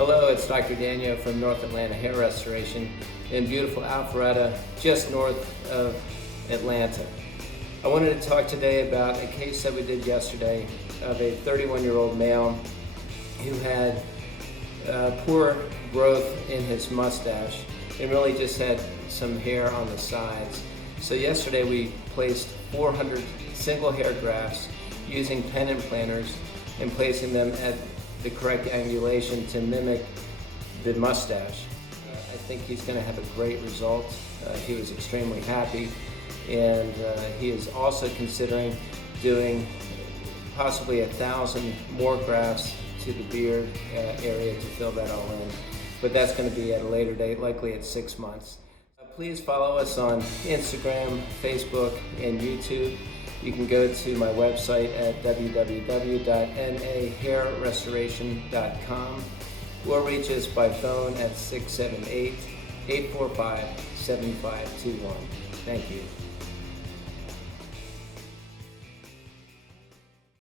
Hello, it's Dr. Daniel from North Atlanta Hair Restoration in beautiful Alpharetta, just north of Atlanta. I wanted to talk today about a case that we did yesterday of a 31-year-old male who had poor growth in his mustache and really just had some hair on the sides. So yesterday we placed 400 single hair grafts using pen implanters and placing them at the correct angulation to mimic the mustache. I think he's going to have a great result. He was extremely happy, and he is also considering doing possibly 1,000 more grafts to the beard area to fill that all in. But that's going to be at a later date, likely at 6 months. Please follow us on Instagram, Facebook, and YouTube. You can go to my website at www.nahairrestoration.com or reach us by phone at 678-845-7521. Thank you.